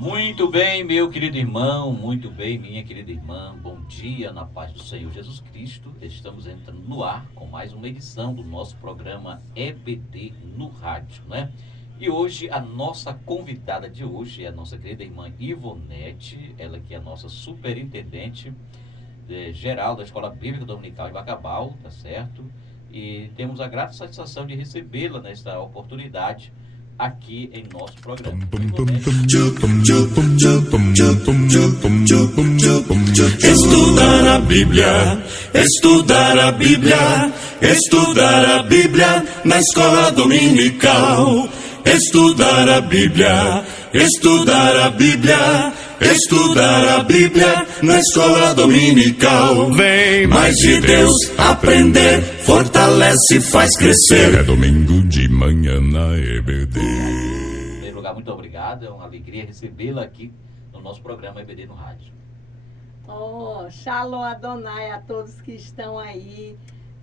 Muito bem, meu querido irmão, muito bem, minha querida irmã. Bom dia, na paz do Senhor Jesus Cristo. Estamos entrando no ar com mais uma edição do nosso programa EBD no Rádio, né? E hoje a nossa convidada de hoje é a nossa querida irmã Ivonete, ela que é a nossa superintendente geral da Escola Bíblica Dominical em Bacabal, tá certo? E temos a grata satisfação de recebê-la nesta oportunidade aqui em nosso programa. Estudar a Bíblia, estudar a Bíblia, estudar a Bíblia na escola dominical. Estudar a Bíblia, estudar a Bíblia, estudar a Bíblia na escola dominical. Vem mais de Deus aprender, fortalece e faz crescer. É domingo de manhã na EBD. Em primeiro lugar, muito obrigado. É uma alegria recebê-la aqui no nosso programa EBD no Rádio. Oh, Shalom Adonai a todos que estão aí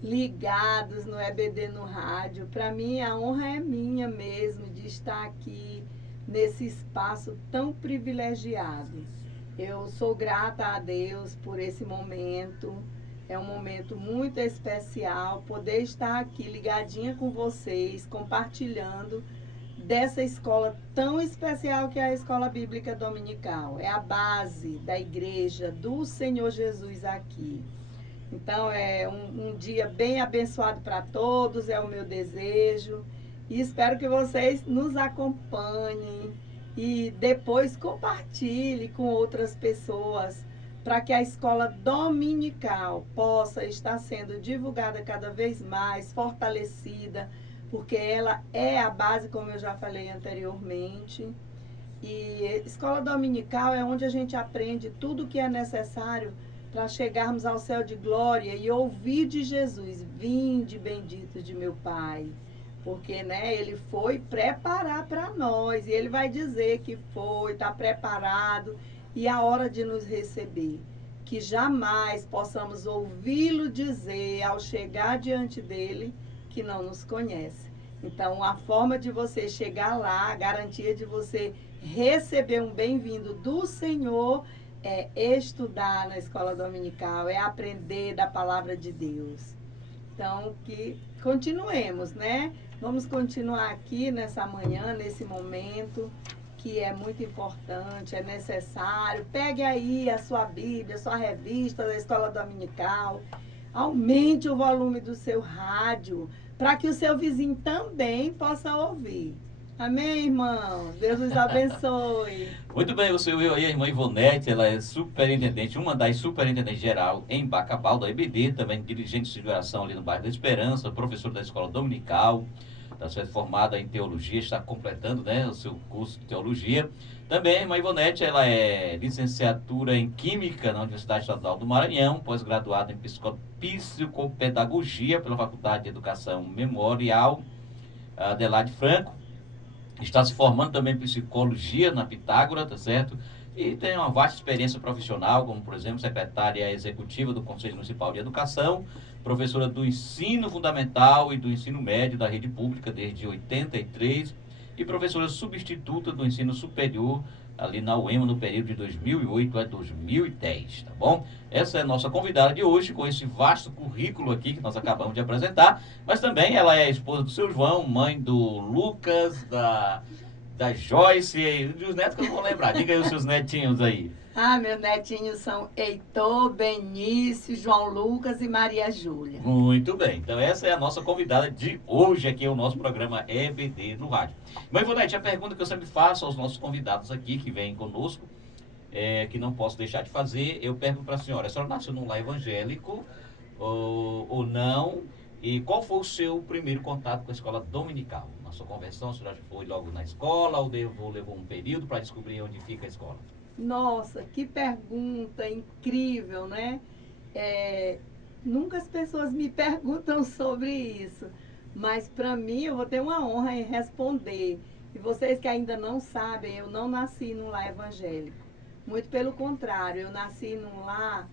ligados no EBD no Rádio. Para mim, a honra é minha mesmo de estar aqui nesse espaço tão privilegiado. Eu sou grata a Deus por esse momento. É um momento muito especial poder estar aqui ligadinha com vocês, compartilhando dessa escola tão especial que é a Escola Bíblica Dominical. É a base da igreja do Senhor Jesus aqui. Então, é um dia bem abençoado para todos, é o meu desejo. E espero que vocês nos acompanhem e depois compartilhem com outras pessoas para que a escola dominical possa estar sendo divulgada cada vez mais, fortalecida, porque ela é a base, como eu já falei anteriormente. E escola dominical é onde a gente aprende tudo o que é necessário para chegarmos ao céu de glória e ouvir de Jesus: vinde bendito de meu Pai. Porque, né, ele foi preparar para nós. E ele vai dizer que foi, está preparado. E a hora de nos receber. Que jamais possamos ouvi-lo dizer, ao chegar diante dele, que não nos conhece. Então, a forma de você chegar lá, a garantia de você receber um bem-vindo do Senhor é estudar na escola dominical, é aprender da palavra de Deus. Então, que continuemos, né? Vamos continuar aqui nessa manhã, nesse momento, que é muito importante, é necessário. Pegue aí a sua Bíblia, a sua revista da escola dominical. Aumente o volume do seu rádio, para que o seu vizinho também possa ouvir. Amém, irmãos? Deus os abençoe. Muito bem, eu e a irmã Ivonete, ela é superintendente, uma das superintendentes geral em Bacabal, da EBD, também dirigente de seguração ali no bairro da Esperança, professora da escola dominical, está sendo formada em teologia, está completando, né, o seu curso de teologia. Também a irmã Ivonete, ela é licenciatura em Química na Universidade Estadual do Maranhão, pós-graduada em Psicopedagogia pela Faculdade de Educação Memorial Adelaide Franco. Está se formando também em psicologia na Pitágora, tá certo? E tem uma vasta experiência profissional, como, por exemplo, secretária executiva do Conselho Municipal de Educação, professora do ensino fundamental e do ensino médio da rede pública desde 83 e professora substituta do ensino superior ali na UEMA no período de 2008 a 2010, tá bom? Essa é a nossa convidada de hoje, com esse vasto currículo aqui que nós acabamos de apresentar, mas também ela é a esposa do seu João, mãe do Lucas, da Joyce e dos netos que eu não vou lembrar. Diga aí os seus netinhos aí. Ah, meus netinhos são Heitor, Benício, João Lucas e Maria Júlia. Muito bem, então essa é a nossa convidada de hoje aqui, o nosso programa EBD no Rádio. Mas, Ivonete, a pergunta que eu sempre faço aos nossos convidados aqui, que vêm conosco, que não posso deixar de fazer, eu pergunto para a senhora nasceu num lar evangélico ou não? E qual foi o seu primeiro contato com a escola dominical? Na sua conversão, a senhora foi logo na escola ou levou um período para descobrir onde fica a escola? Nossa, que pergunta incrível, né? Nunca as pessoas me perguntam sobre isso, mas para mim eu vou ter uma honra em responder. E vocês que ainda não sabem, eu não nasci num lar evangélico. Muito pelo contrário, eu nasci num lar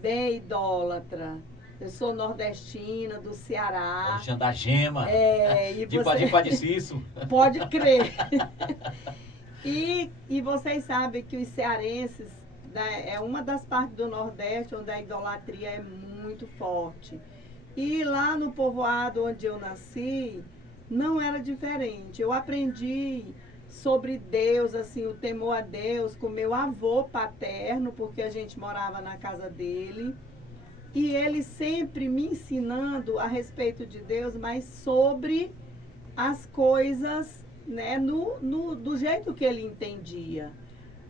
bem idólatra. Eu sou nordestina, do Ceará. Orixá da Gema. E de Padre Cício. Pode crer. E vocês sabem que os cearenses, né, é uma das partes do Nordeste onde a idolatria é muito forte. E lá no povoado onde eu nasci, não era diferente. Eu aprendi sobre Deus, assim, o temor a Deus com meu avô paterno, porque a gente morava na casa dele. E ele sempre me ensinando a respeito de Deus, mas sobre as coisas, né, do jeito que ele entendia.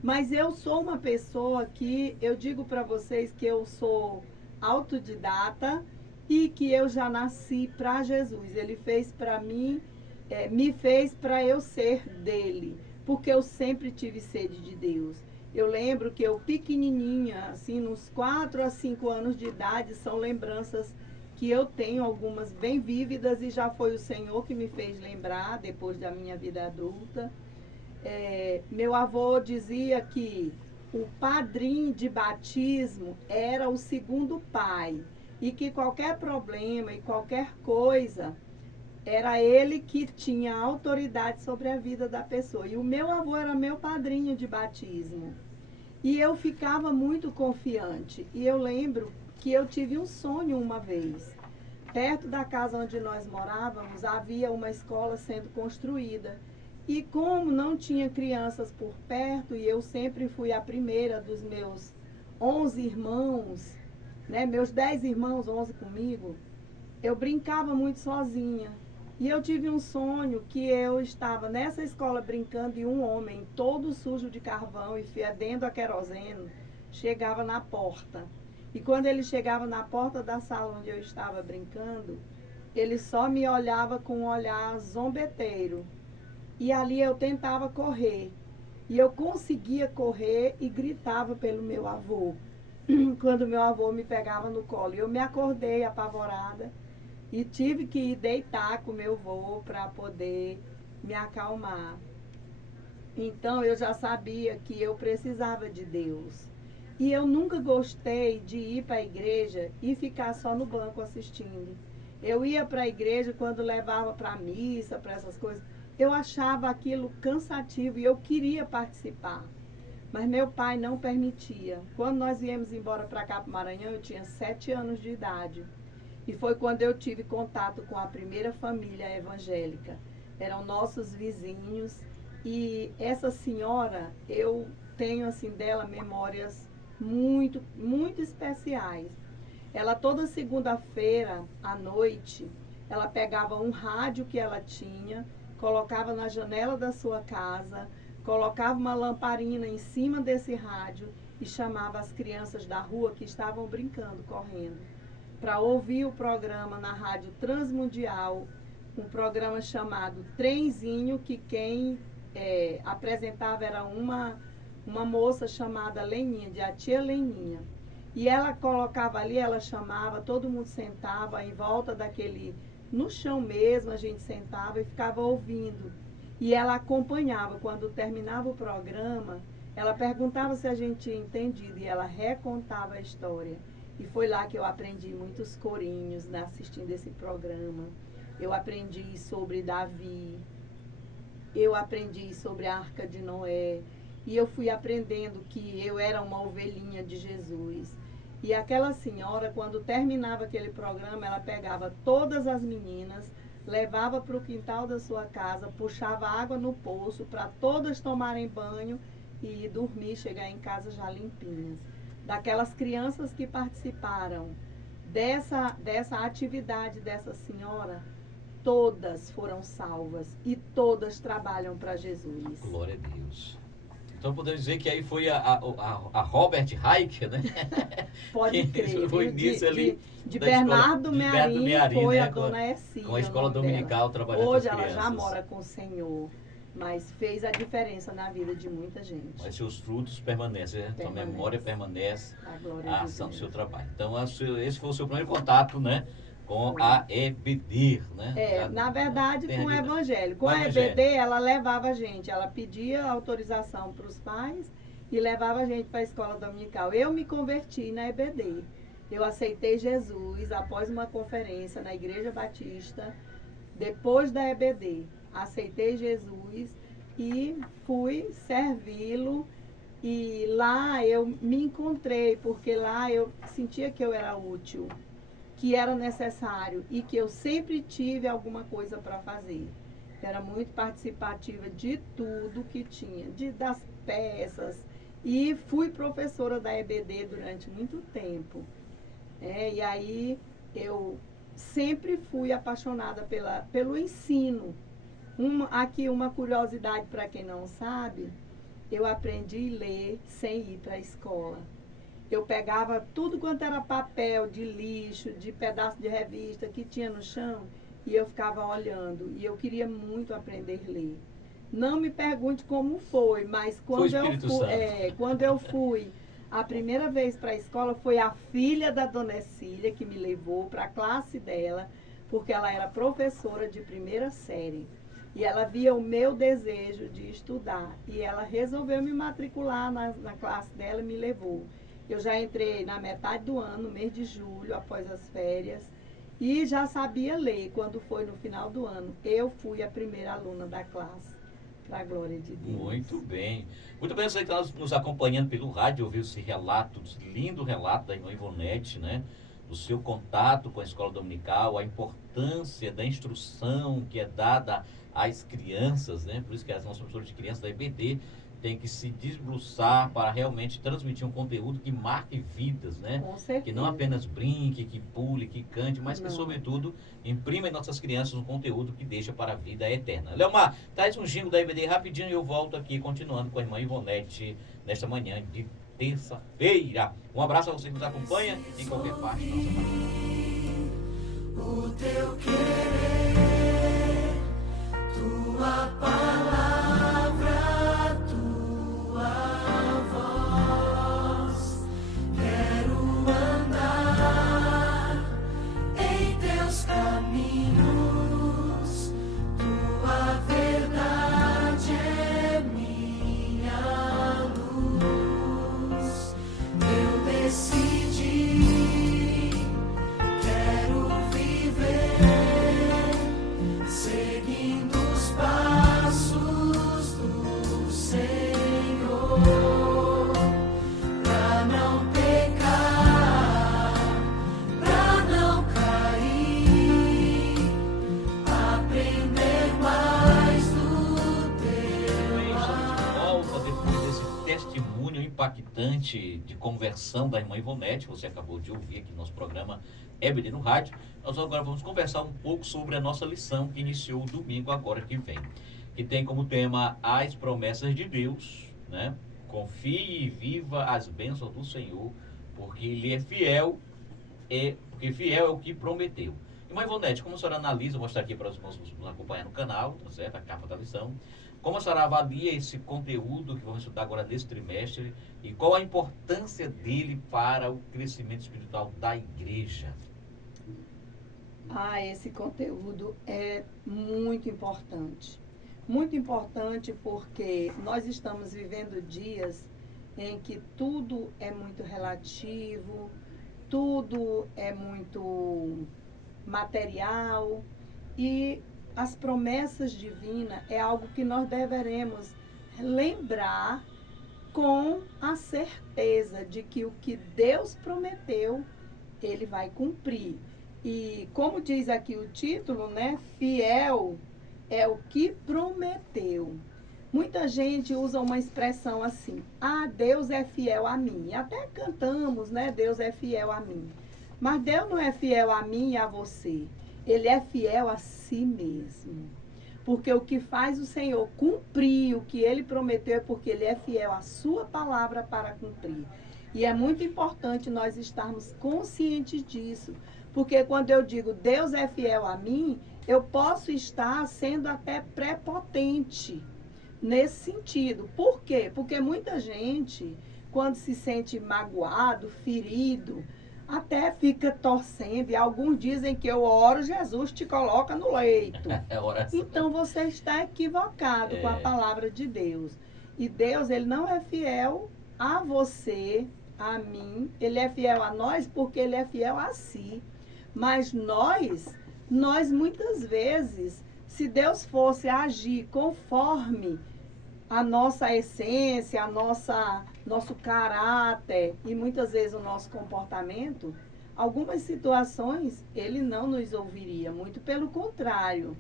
Mas eu sou uma pessoa que, eu digo para vocês que eu sou autodidata e que eu já nasci para Jesus. Ele fez para mim, me fez para eu ser dele, porque eu sempre tive sede de Deus. Eu lembro que eu pequenininha, assim, nos 4 a 5 anos de idade, são lembranças que eu tenho, algumas bem vívidas, e já foi o Senhor que me fez lembrar depois da minha vida adulta. Meu avô dizia que o padrinho de batismo era o segundo pai, e que qualquer problema e qualquer coisa, era ele que tinha autoridade sobre a vida da pessoa. E o meu avô era meu padrinho de batismo. E eu ficava muito confiante. E eu lembro que eu tive um sonho uma vez. Perto da casa onde nós morávamos, havia uma escola sendo construída. E como não tinha crianças por perto, e eu sempre fui a primeira dos meus 11 irmãos, né, meus 10 irmãos, 11 comigo, eu brincava muito sozinha. E eu tive um sonho que eu estava nessa escola brincando e um homem todo sujo de carvão e fedendo a querosene chegava na porta. E quando ele chegava na porta da sala onde eu estava brincando, ele só me olhava com um olhar zombeteiro. E ali eu tentava correr. E eu conseguia correr e gritava pelo meu avô. Quando meu avô me pegava no colo. Eu me acordei apavorada. E tive que ir deitar com meu avô para poder me acalmar. Então eu já sabia que eu precisava de Deus. E eu nunca gostei de ir para a igreja e ficar só no banco assistindo. Eu ia para a igreja quando levava para a missa, para essas coisas. Eu achava aquilo cansativo e eu queria participar. Mas meu pai não permitia. Quando nós viemos embora para cá, para o Maranhão, eu tinha 7 anos de idade. E foi quando eu tive contato com a primeira família evangélica. Eram nossos vizinhos. E essa senhora, eu tenho assim dela memórias muito, muito especiais. Ela toda segunda-feira à noite, ela pegava um rádio que ela tinha, colocava na janela da sua casa, colocava uma lamparina em cima desse rádio e chamava as crianças da rua que estavam brincando, correndo, para ouvir o programa na Rádio Transmundial, um programa chamado Trenzinho, que quem apresentava era uma moça chamada Leninha, a tia Leninha. E ela colocava ali, ela chamava, todo mundo sentava em volta daquele, no chão mesmo, a gente sentava e ficava ouvindo. E ela acompanhava, quando terminava o programa, ela perguntava se a gente tinha entendido e ela recontava a história. E foi lá que eu aprendi muitos corinhos, né, assistindo esse programa. Eu aprendi sobre Davi, eu aprendi sobre a Arca de Noé. E eu fui aprendendo que eu era uma ovelhinha de Jesus. E aquela senhora, quando terminava aquele programa, ela pegava todas as meninas, levava para o quintal da sua casa, puxava água no poço para todas tomarem banho e ir dormir, chegar em casa já limpinhas. Daquelas crianças que participaram dessa atividade dessa senhora, todas foram salvas e todas trabalham para Jesus. Glória a Deus. Então podemos dizer que aí foi a Robert Reich, né? Pode crer. Foi início ali de Bernardo Mearim, foi, né, a dona Essia. Com a escola dominical trabalhando hoje com as crianças. Ela já mora com o Senhor, mas fez a diferença na vida de muita gente. Mas seus frutos permanecem, né? Sua memória permanece, a ação do seu trabalho. Então esse foi o seu primeiro contato, né? Com a EBD, né? Na verdade, com o Evangelho. Com a EBD, ela levava a gente, ela pedia autorização para os pais e levava a gente para a escola dominical. Eu me converti na EBD. Eu aceitei Jesus após uma conferência na Igreja Batista, depois da EBD. Aceitei Jesus e fui servi-lo. E lá eu me encontrei, porque lá eu sentia que eu era útil, que era necessário e que eu sempre tive alguma coisa para fazer. Era muito participativa de tudo que tinha, das peças. E fui professora da EBD durante muito tempo. E aí eu sempre fui apaixonada pelo ensino. Aqui uma curiosidade para quem não sabe, eu aprendi a ler sem ir para a escola. Eu pegava tudo quanto era papel de lixo, de pedaço de revista que tinha no chão, e eu ficava olhando. E eu queria muito aprender a ler. Não me pergunte como foi, mas quando eu fui a primeira vez para a escola, foi a filha da dona Cília que me levou para a classe dela, porque ela era professora de primeira série. E ela via o meu desejo de estudar. E ela resolveu me matricular na classe dela e me levou. Eu já entrei na metade do ano, no mês de julho, após as férias, e já sabia ler. Quando foi no final do ano, eu fui a primeira aluna da classe, para a glória de Deus. Muito bem. Muito bem, você que está nos acompanhando pelo rádio, ouviu esse relato, esse lindo relato da irmã Ivonete, né? Do seu contato com a escola dominical, a importância da instrução que é dada às crianças, né? Por isso que as nossas professoras de crianças da EBD têm que se desbruçar para realmente transmitir um conteúdo que marque vidas, né? Com certeza. Que não apenas brinque, que pule, que cante, mas que, sobretudo, imprima em nossas crianças um conteúdo que deixa para a vida eterna. Leomar, traz um jingle da EBD rapidinho e eu volto aqui, continuando com a irmã Ivonete nesta manhã de terça-feira. Um abraço a você que nos acompanha em qualquer parte da nossa página. O teu querer, tua palavra, tua voz. Quero andar em teus caminhos, tua verdade é minha luz. Eu decidi, quero viver seguindo os passos do Senhor, pra não pecar, pra não cair, aprender mais do teu amor. Volta depois desse testemunho impactante de conversão da irmã Ivonete, você acabou de ouvir aqui no nosso programa EBD no Rádio. Nós agora vamos conversar um pouco sobre a nossa lição que iniciou domingo agora que vem, que tem como tema as promessas de Deus, né? Confie e viva as bênçãos do Senhor, porque Ele é fiel, porque fiel é o que prometeu. Irmã Ivonete, como a senhora analisa, vou mostrar aqui para os irmãos nos acompanhar no canal, tá certo? A capa da lição. Como a senhora avalia esse conteúdo que vamos estudar agora nesse trimestre e qual a importância dele para o crescimento espiritual da igreja? Esse conteúdo é muito importante. Muito importante porque nós estamos vivendo dias em que tudo é muito relativo, tudo é muito material e as promessas divinas é algo que nós deveremos lembrar com a certeza de que o que Deus prometeu, Ele vai cumprir. E como diz aqui o título, né? Fiel é o que prometeu. Muita gente usa uma expressão assim: Deus é fiel a mim. Até cantamos, né? Deus é fiel a mim. Mas Deus não é fiel a mim e a você. Ele é fiel a si mesmo. Porque o que faz o Senhor cumprir o que Ele prometeu é porque Ele é fiel à sua palavra para cumprir. E é muito importante nós estarmos conscientes disso. Porque quando eu digo Deus é fiel a mim, eu posso estar sendo até prepotente nesse sentido. Por quê? Porque muita gente, quando se sente magoado, ferido, até fica torcendo. E alguns dizem que eu oro, Jesus te coloca no leito. Então você está equivocado com a palavra de Deus. E Deus, Ele não é fiel a você, a mim. Ele é fiel a nós porque Ele é fiel a si. Mas nós muitas vezes, se Deus fosse agir conforme a nossa essência, nosso caráter e muitas vezes o nosso comportamento, algumas situações ele não nos ouviria, muito pelo contrário.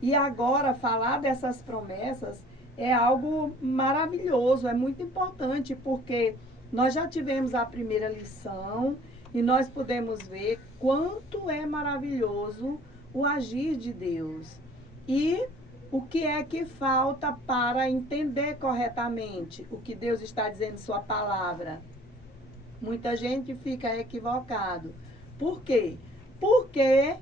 E agora falar dessas promessas é algo maravilhoso, é muito importante, porque nós já tivemos a primeira lição e nós podemos ver quanto é maravilhoso o agir de Deus. E o que é que falta para entender corretamente o que Deus está dizendo em sua palavra? Muita gente fica equivocado. Por quê? Porque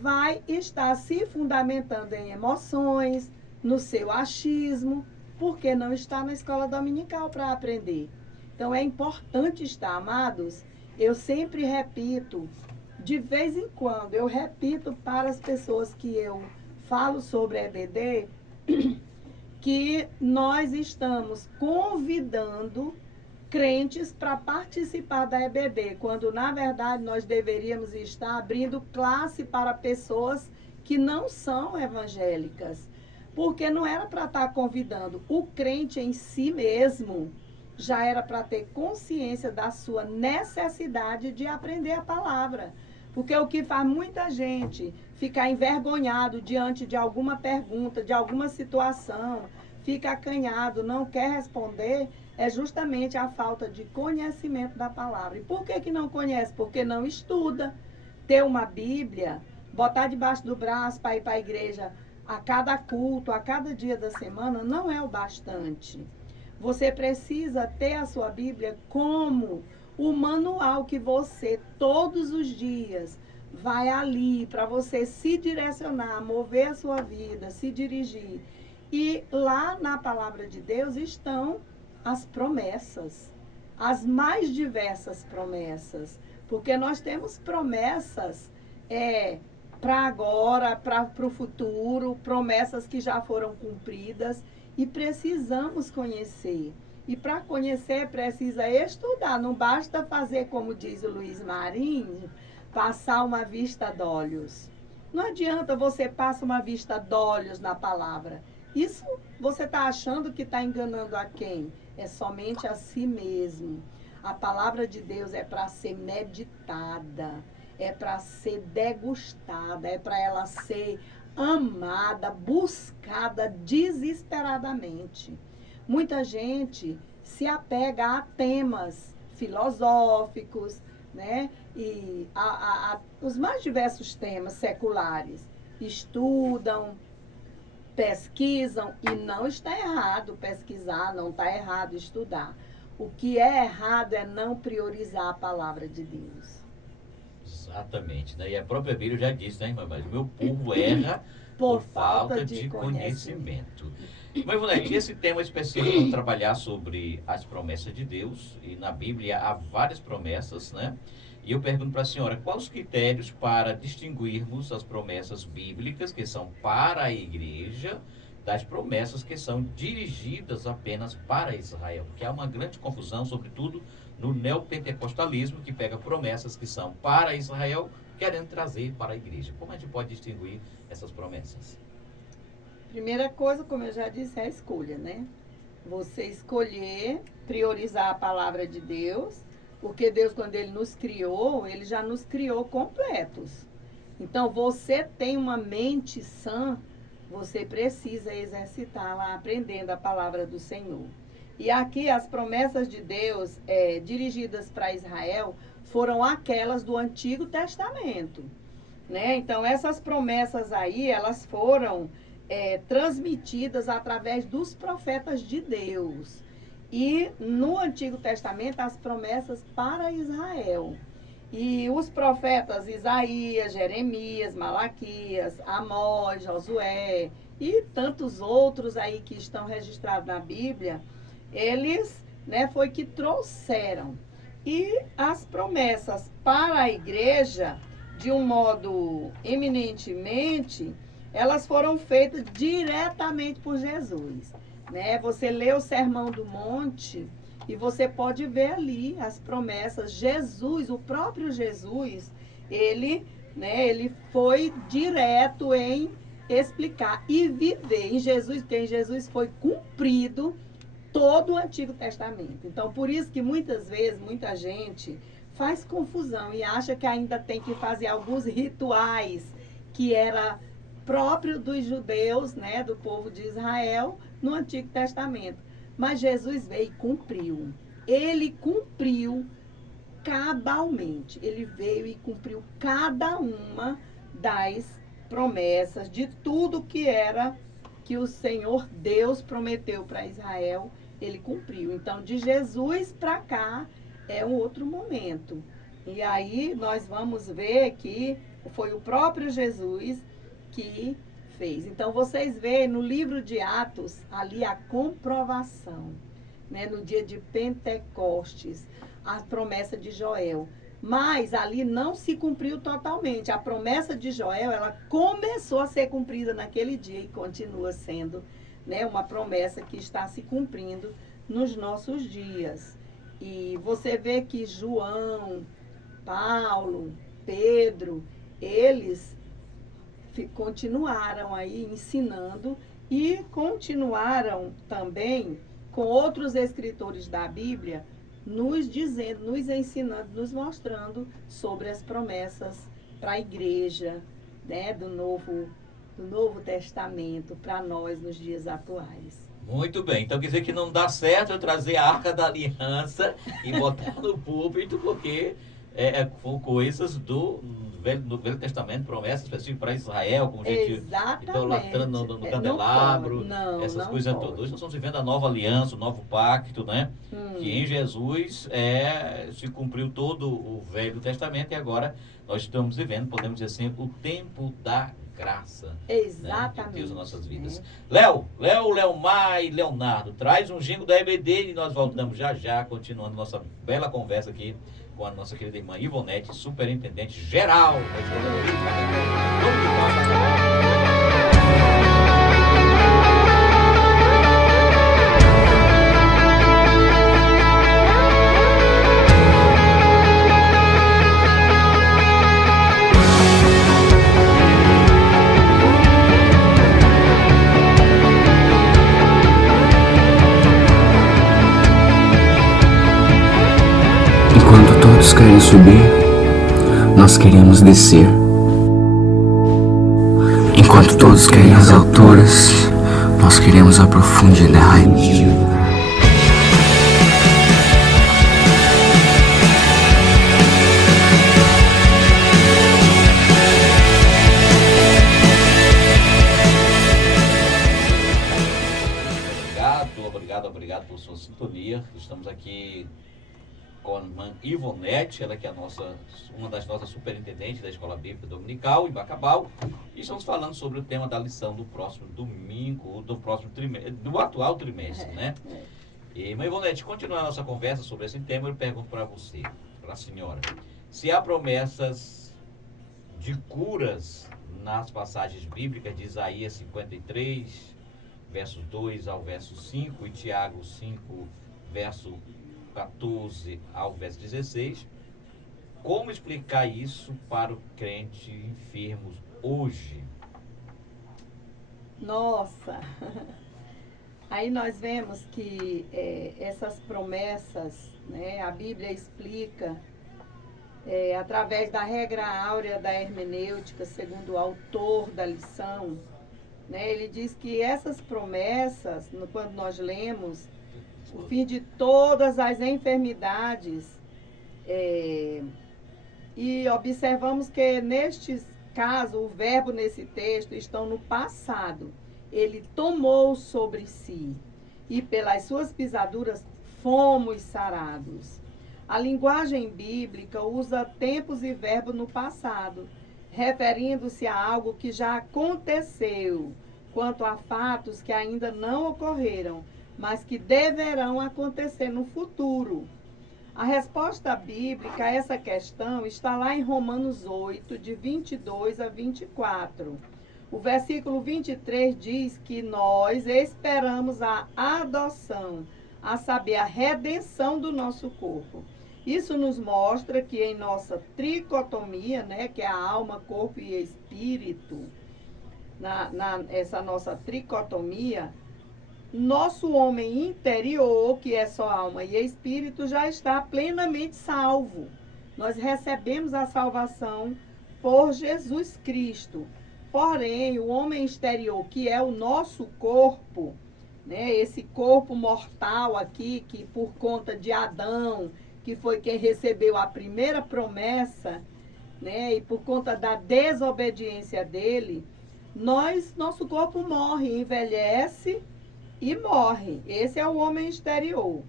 vai estar se fundamentando em emoções, no seu achismo, porque não está na escola dominical para aprender. Então é importante estar, amados. Eu sempre repito, de vez em quando, eu repito para as pessoas que eu falo sobre EBD, que nós estamos convidando crentes para participar da EBD, quando na verdade nós deveríamos estar abrindo classe para pessoas que não são evangélicas, porque não era para estar convidando. O crente em si mesmo já era para ter consciência da sua necessidade de aprender a palavra. Porque o que faz muita gente ficar envergonhado diante de alguma pergunta, de alguma situação, fica acanhado, não quer responder, é justamente a falta de conhecimento da palavra. E por que não conhece? Porque não estuda. Ter uma Bíblia, botar debaixo do braço para ir para a igreja a cada culto, a cada dia da semana, não é o bastante. Você precisa ter a sua Bíblia como o manual que você, todos os dias, vai ali para você se direcionar, mover a sua vida, se dirigir. E lá na palavra de Deus estão as promessas, as mais diversas promessas. Porque nós temos promessas para agora, para o futuro, promessas que já foram cumpridas e precisamos conhecer. E para conhecer precisa estudar, não basta fazer como diz o Luiz Marinho, passar uma vista de olhos. Não adianta você passar uma vista de olhos na palavra. Isso você está achando que está enganando a quem? É somente a si mesmo. A palavra de Deus é para ser meditada, é para ser degustada, é para ela ser amada, buscada desesperadamente. Muita gente se apega a temas filosóficos, né? E os mais diversos temas seculares. Estudam, pesquisam, e não está errado pesquisar, não está errado estudar. O que é errado é não priorizar a palavra de Deus. Exatamente, né? E a própria Bíblia já disse, né, irmã? Mas o meu povo erra por falta de conhecimento. Mas, Ivonete, esse tema específico para trabalhar sobre as promessas de Deus, e na Bíblia há várias promessas, né? E eu pergunto para a senhora, quais os critérios para distinguirmos as promessas bíblicas, que são para a igreja, das promessas que são dirigidas apenas para Israel? Porque há uma grande confusão, sobretudo no neopentecostalismo, que pega promessas que são para Israel, querendo trazer para a igreja. Como a gente pode distinguir essas promessas? Primeira coisa, como eu já disse, é a escolha, né? Você escolher, priorizar a palavra de Deus, porque Deus, quando Ele nos criou, Ele já nos criou completos. Então, você tem uma mente sã, você precisa exercitá-la aprendendo a palavra do Senhor. E aqui as promessas de Deus dirigidas para Israel foram aquelas do Antigo Testamento, né? Então, essas promessas aí, elas foram transmitidas através dos profetas de Deus. E no Antigo Testamento, as promessas para Israel. E os profetas Isaías, Jeremias, Malaquias, Amós, Josué e tantos outros aí que estão registrados na Bíblia, eles, né, foi que trouxeram. E as promessas para a igreja, de um modo eminentemente, elas foram feitas diretamente por Jesus, né? Você lê o Sermão do Monte e você pode ver ali as promessas. Jesus, o próprio Jesus, ele foi direto em explicar e viver em Jesus, porque em Jesus foi cumprido todo o Antigo Testamento. Então, por isso que muitas vezes, muita gente faz confusão e acha que ainda tem que fazer alguns rituais que era próprio dos judeus, né, do povo de Israel, no Antigo Testamento. Mas Jesus veio e cumpriu. Ele cumpriu cabalmente. Ele veio e cumpriu cada uma das promessas, de tudo que era que o Senhor Deus prometeu para Israel, ele cumpriu. Então, de Jesus para cá é um outro momento. E aí nós vamos ver que foi o próprio Jesus que fez. Então, vocês veem no livro de Atos ali a comprovação, né, no dia de Pentecostes, a promessa de Joel. Mas ali não se cumpriu totalmente. A promessa de Joel, ela começou a ser cumprida naquele dia e continua sendo, né, uma promessa que está se cumprindo nos nossos dias. E você vê que João, Paulo, Pedro, eles continuaram aí ensinando e continuaram também com outros escritores da Bíblia nos dizendo, nos ensinando, nos mostrando sobre as promessas para a igreja, né, do Novo Testamento para nós nos dias atuais. Muito bem, então quer dizer que não dá certo eu trazer a Arca da Aliança e botar no púlpito, porque foram coisas do Velho Testamento, promessas específicas para Israel, como gente idolatrando no candelabro, essas coisas todas. Hoje nós estamos vivendo a nova aliança, o novo pacto, né? Que em Jesus se cumpriu todo o Velho Testamento e agora nós estamos vivendo, podemos dizer assim, o tempo da graça. Exatamente. Né, de Deus nas nossas vidas. Léo, Leomar e Leonardo, traz um jingle da EBD e nós voltamos já, continuando nossa bela conversa aqui com a nossa querida irmã Ivonete, superintendente geral da Escola Bíblica. Enquanto todos querem subir, nós queremos descer. Enquanto todos querem as alturas, nós queremos a profundidade. Obrigado por sua sintonia. Estamos aqui com a irmã Ivonete, ela que é uma das nossas superintendentes da Escola Bíblica Dominical, em Bacabal, e estamos falando sobre o tema da lição do próximo domingo, do próximo trimestre, do atual trimestre, né? E, irmã Ivonete, continuando a nossa conversa sobre esse tema, eu pergunto para você, para a senhora, se há promessas de curas nas passagens bíblicas de Isaías 53, versos 2 ao verso 5, e Tiago 5, verso 14 ao verso 16, como explicar isso para o crente enfermo hoje? Nossa! Aí nós vemos que essas promessas, né, a Bíblia explica através da regra áurea da hermenêutica, segundo o autor da lição, né, ele diz que essas promessas, quando nós lemos, o fim de todas as enfermidades, e observamos que neste caso, o verbo nesse texto estão no passado. Ele tomou sobre si, e pelas suas pisaduras fomos sarados. A linguagem bíblica usa tempos e verbo no passado, referindo-se a algo que já aconteceu, quanto a fatos que ainda não ocorreram, mas que deverão acontecer no futuro. A resposta bíblica a essa questão está lá em Romanos 8, de 22 a 24. O versículo 23 diz que nós esperamos a adoção, a saber, a redenção do nosso corpo. Isso nos mostra que em nossa tricotomia, né, que é a alma, corpo e espírito, essa nossa tricotomia, nosso homem interior, que é só alma e espírito, já está plenamente salvo. Nós recebemos a salvação por Jesus Cristo. Porém, o homem exterior, que é o nosso corpo, né, esse corpo mortal aqui, que por conta de Adão, que foi quem recebeu a primeira promessa, né, e por conta da desobediência dele, nosso corpo morre, envelhece e morre. Esse é o homem exterior.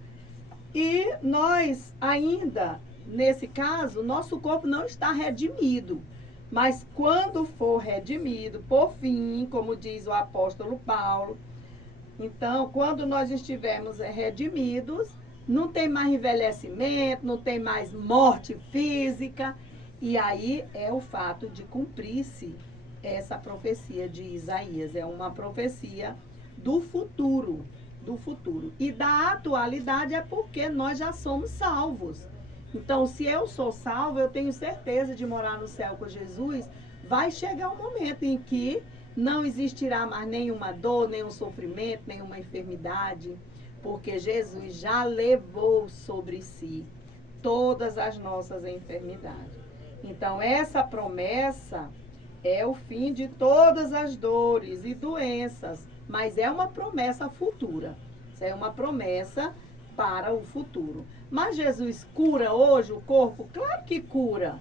E nós ainda, nesse caso, nosso corpo não está redimido. Mas quando for redimido, por fim, como diz o apóstolo Paulo, então, quando nós estivermos redimidos, não tem mais envelhecimento, não tem mais morte física. E aí é o fato de cumprir-se essa profecia de Isaías. É uma profecia do futuro, E da atualidade é porque nós já somos salvos. Então, se eu sou salvo, eu tenho certeza de morar no céu com Jesus. Vai chegar um momento em que não existirá mais nenhuma dor, nenhum sofrimento, nenhuma enfermidade, porque Jesus já levou sobre si todas as nossas enfermidades. Então, essa promessa é o fim de todas as dores e doenças, mas é uma promessa futura. Isso é uma promessa para o futuro. Mas Jesus cura hoje o corpo? Claro que cura,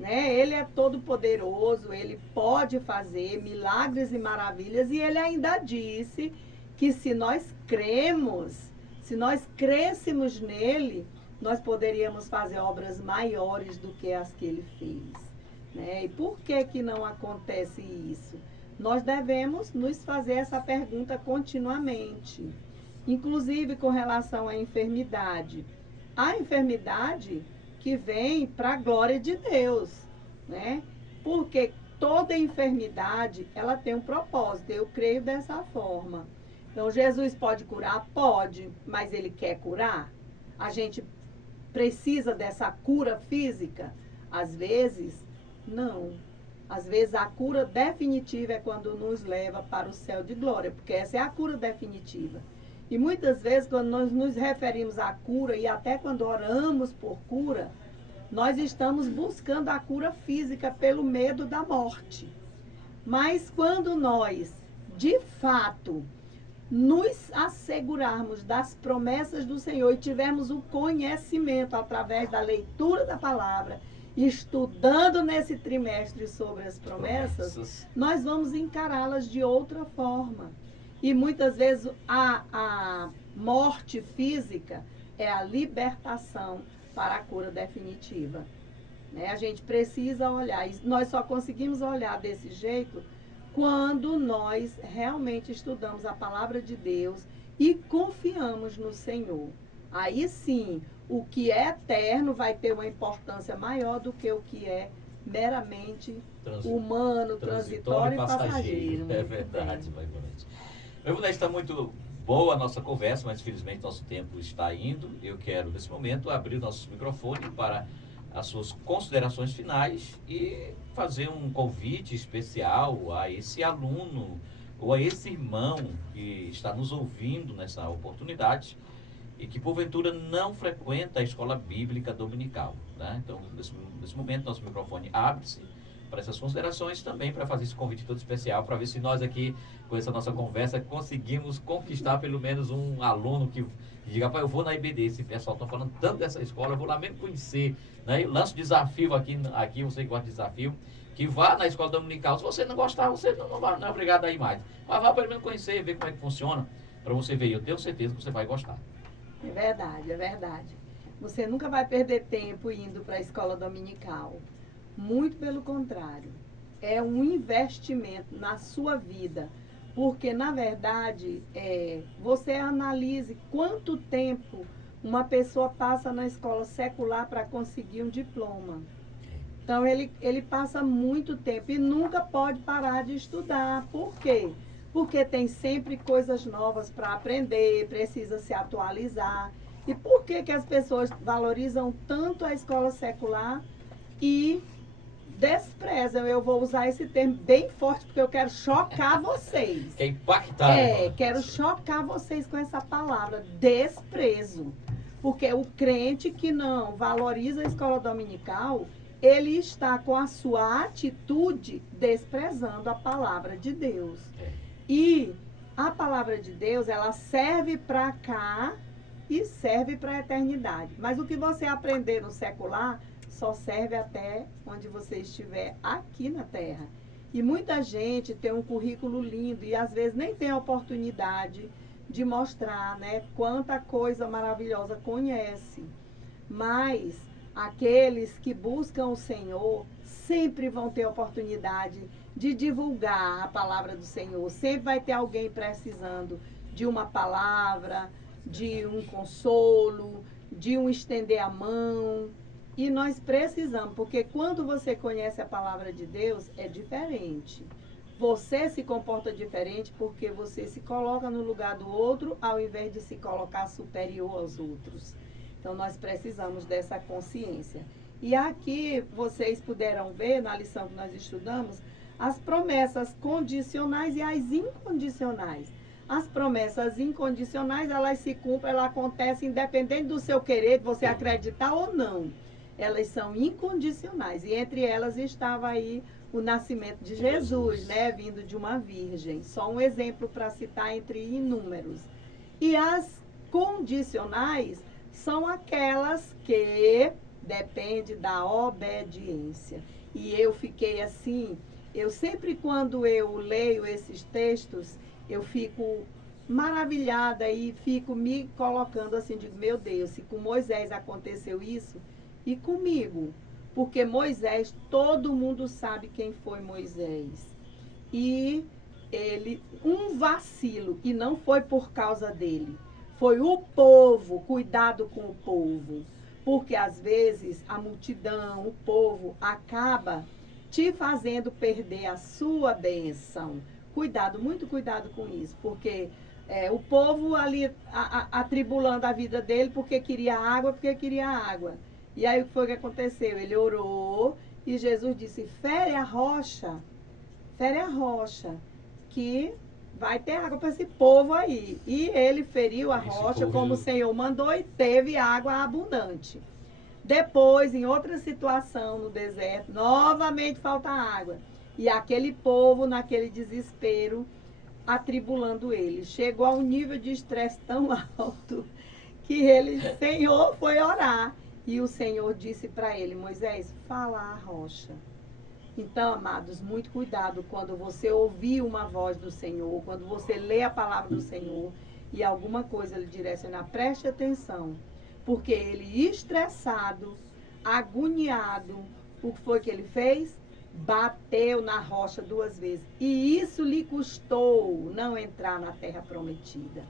né? Ele é todo poderoso, ele pode fazer milagres e maravilhas, e ele ainda disse que se nós crêssemos nele, nós poderíamos fazer obras maiores do que as que ele fez, né? E por que não acontece isso? Nós devemos nos fazer essa pergunta continuamente, inclusive com relação à enfermidade. A enfermidade que vem para a glória de Deus, né? Porque toda enfermidade, ela tem um propósito, eu creio dessa forma. Então, Jesus pode curar? Pode, mas ele quer curar? A gente precisa dessa cura física? Às vezes, não. Às vezes, a cura definitiva é quando nos leva para o céu de glória, porque essa é a cura definitiva. E muitas vezes, quando nós nos referimos à cura, e até quando oramos por cura, nós estamos buscando a cura física pelo medo da morte. Mas quando nós, de fato, nos assegurarmos das promessas do Senhor e tivermos o conhecimento através da leitura da palavra, estudando nesse trimestre sobre as promessas, nós vamos encará-las de outra forma. E muitas vezes a morte física é a libertação para a cura definitiva, né? A gente precisa olhar, e nós só conseguimos olhar desse jeito quando nós realmente estudamos a palavra de Deus e confiamos no Senhor. Aí sim, o que é eterno vai ter uma importância maior do que o que é meramente humano, transitório e passageiro. É verdade, vai bonito. Meu Ivonete, está muito boa a nossa conversa, mas infelizmente nosso tempo está indo. Eu quero, nesse momento, abrir o nosso microfone para as suas considerações finais e fazer um convite especial a esse aluno ou a esse irmão que está nos ouvindo nessa oportunidade e que porventura não frequenta a escola bíblica dominical, né? Então, nesse momento, nosso microfone abre-se para essas considerações, também para fazer esse convite todo especial, para ver se nós aqui, com essa nossa conversa, conseguimos conquistar pelo menos um aluno que diga, pai, eu vou na IBD, esse pessoal está falando tanto dessa escola, eu vou lá mesmo conhecer, né? E lanço desafio aqui, você que gosta de desafio, que vá na escola dominical. Se você não gostar, você não é obrigado a ir mais, mas vá pelo menos conhecer, ver como é que funciona, para você ver, eu tenho certeza que você vai gostar. É verdade, é verdade. Você nunca vai perder tempo indo para a escola dominical. Muito pelo contrário. É um investimento na sua vida. Porque, na verdade, você analise quanto tempo uma pessoa passa na escola secular para conseguir um diploma. Então, ele passa muito tempo e nunca pode parar de estudar. Por quê? Porque tem sempre coisas novas para aprender, precisa se atualizar. E por que as pessoas valorizam tanto a escola secular e desprezam. Eu vou usar esse termo bem forte porque eu quero chocar vocês. Quer impactar. Quero chocar vocês com essa palavra, desprezo. Porque o crente que não valoriza a escola dominical, ele está com a sua atitude desprezando a palavra de Deus. E a palavra de Deus, ela serve para cá e serve para a eternidade. Mas o que você aprender no secular só serve até onde você estiver aqui na terra. E muita gente tem um currículo lindo e às vezes nem tem a oportunidade de mostrar, né, quanta coisa maravilhosa conhece. Mas aqueles que buscam o Senhor sempre vão ter oportunidade de divulgar a palavra do Senhor. Sempre vai ter alguém precisando de uma palavra, de um consolo, de um estender a mão. E nós precisamos, porque quando você conhece a palavra de Deus, é diferente. Você se comporta diferente porque você se coloca no lugar do outro ao invés de se colocar superior aos outros. Então, nós precisamos dessa consciência. E aqui, vocês puderam ver, na lição que nós estudamos, as promessas condicionais e as incondicionais. As promessas incondicionais, elas se cumprem, elas acontecem independente do seu querer, de você acreditar ou não. Elas são incondicionais. E entre elas estava aí o nascimento de Jesus, né? Vindo de uma virgem. Só um exemplo para citar entre inúmeros. E as condicionais são aquelas que dependem da obediência. E eu fiquei assim, eu sempre quando eu leio esses textos, eu fico maravilhada e fico me colocando assim, digo, meu Deus, se com Moisés aconteceu isso, e comigo? Porque Moisés, todo mundo sabe quem foi Moisés. E ele, um vacilo, e não foi por causa dele. Foi o povo, cuidado com o povo. Porque às vezes a multidão, o povo, acaba te fazendo perder a sua bênção. Cuidado, muito cuidado com isso. Porque o povo ali atribulando a vida dele porque queria água, E aí o que foi que aconteceu? Ele orou e Jesus disse, fere a rocha, que vai ter água para esse povo aí. E ele feriu a rocha como o Senhor mandou e teve água abundante. Depois, em outra situação no deserto, novamente falta água. E aquele povo, naquele desespero, atribulando ele. Chegou a um nível de estresse tão alto que ele, Senhor, foi orar. E o Senhor disse para ele, Moisés, fala a rocha. Então, amados, muito cuidado quando você ouvir uma voz do Senhor, quando você lê a palavra do Senhor e alguma coisa lhe direcionar, preste atenção. Porque ele, estressado, agoniado, o que foi que ele fez? Bateu na rocha 2 vezes. E isso lhe custou não entrar na terra prometida.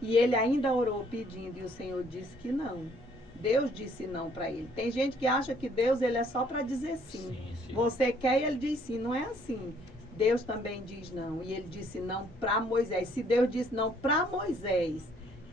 E ele ainda orou pedindo e o Senhor disse que não. Deus disse não para ele. Tem gente que acha que Deus ele é só para dizer sim. Sim. Você quer e ele diz sim. Não é assim. Deus também diz não. E ele disse não para Moisés. Se Deus disse não para Moisés,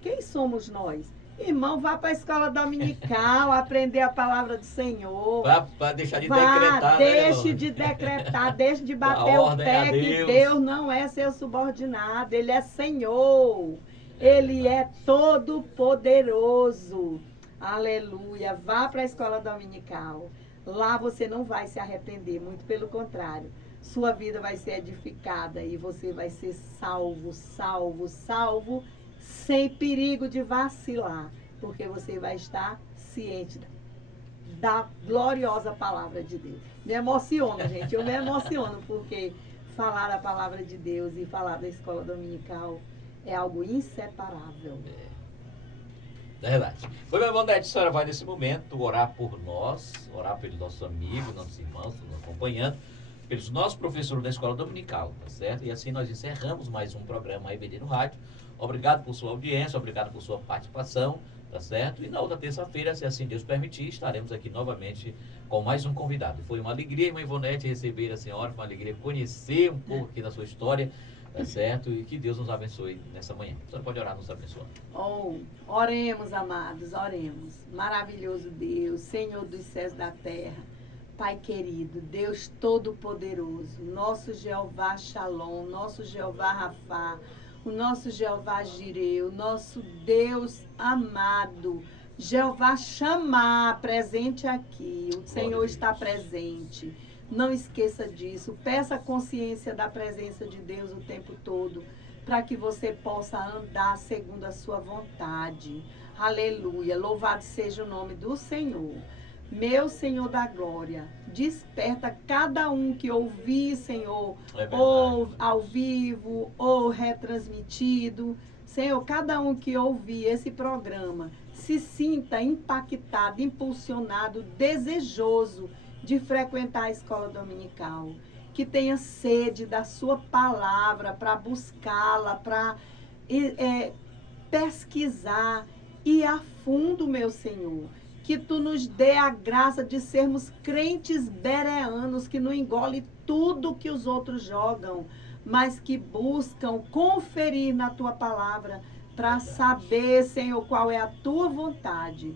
quem somos nós? Irmão, vá para a escola dominical, aprender a palavra do Senhor. Para deixar de decretar. Deixe de decretar, deixe de bater o pé que Deus não é seu subordinado. Ele é Senhor. Ele é todo poderoso. Aleluia. Vá para a escola dominical. Lá você não vai se arrepender, muito pelo contrário. Sua vida vai ser edificada e você vai ser salvo, sem perigo de vacilar, porque você vai estar ciente da gloriosa palavra de Deus. Me emociona, gente. Eu me emociono porque falar a palavra de Deus e falar da escola dominical é algo inseparável. É verdade. Foi, minha bondade, a senhora vai nesse momento orar por nós, orar pelos nossos amigos, nossos irmãos, nos acompanhando, pelos nossos professores da escola dominical, tá certo? E assim nós encerramos mais um programa EBD no Rádio. Obrigado por sua audiência, obrigado por sua participação, tá certo? E na outra terça-feira, se assim Deus permitir, estaremos aqui novamente com mais um convidado. Foi uma alegria, irmã Ivonete, receber a senhora, foi uma alegria conhecer um pouco aqui da sua história, tá certo? E que Deus nos abençoe nessa manhã. A senhora pode orar, nos abençoando. Oremos, amados, oremos. Maravilhoso Deus, Senhor dos céus e da terra. Pai querido, Deus Todo-Poderoso, nosso Jeová Shalom, nosso Jeová Rafá, o nosso Jeová Jireh, o nosso Deus amado, Jeová Shammah, presente aqui. O Senhor está presente. Não esqueça disso. Peça a consciência da presença de Deus o tempo todo, para que você possa andar segundo a sua vontade. Aleluia. Louvado seja o nome do Senhor. Meu Senhor da glória, desperta cada um que ouvir, Senhor, ou ao vivo, ou retransmitido. Senhor, cada um que ouvir esse programa, se sinta impactado, impulsionado, desejoso de frequentar a escola dominical. Que tenha sede da sua palavra para buscá-la, para pesquisar e a fundo, meu Senhor. Que tu nos dê a graça de sermos crentes bereanos, que não engole tudo que os outros jogam, mas que buscam conferir na tua palavra para saber, Senhor, qual é a tua vontade.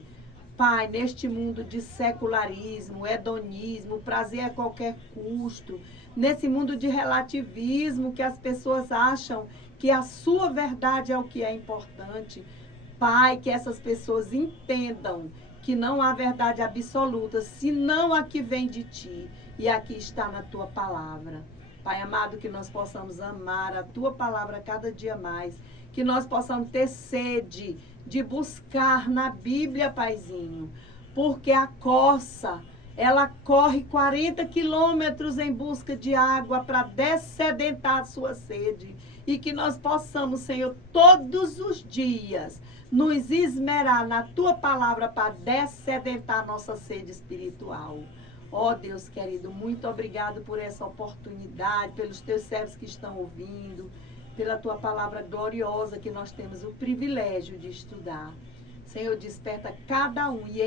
Pai, neste mundo de secularismo, hedonismo, prazer a qualquer custo, nesse mundo de relativismo que as pessoas acham que a sua verdade é o que é importante, Pai, que essas pessoas entendam que não há verdade absoluta, senão a que vem de ti, e aqui está na tua palavra. Pai amado, que nós possamos amar a tua palavra cada dia mais, que nós possamos ter sede de buscar na Bíblia, Paizinho, porque a corça, ela corre 40 quilômetros em busca de água para dessedentar a sua sede, e que nós possamos, Senhor, todos os dias, nos esmerar na tua palavra para dessedentar nossa sede espiritual. Ó Deus querido, muito obrigado por essa oportunidade, pelos teus servos que estão ouvindo, pela tua palavra gloriosa que nós temos o privilégio de estudar. Senhor, desperta cada um e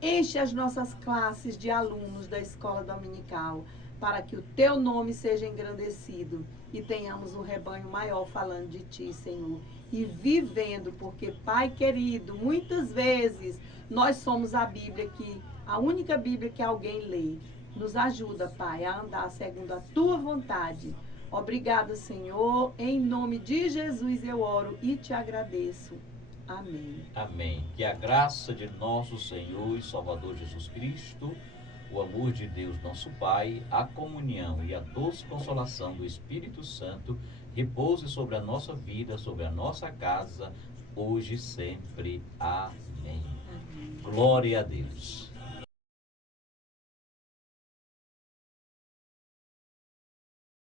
enche as nossas classes de alunos da escola dominical, para que o teu nome seja engrandecido e tenhamos um rebanho maior falando de ti, Senhor, e vivendo, porque, Pai querido, muitas vezes nós somos a única Bíblia que alguém lê. Nos ajuda, Pai, a andar segundo a tua vontade. Obrigada, Senhor. Em nome de Jesus eu oro e te agradeço. Amém. Amém. Que a graça de nosso Senhor e Salvador Jesus Cristo, o amor de Deus nosso Pai, a comunhão e a doce consolação do Espírito Santo repouse sobre a nossa vida, sobre a nossa casa, hoje e sempre. Amém. Glória a Deus.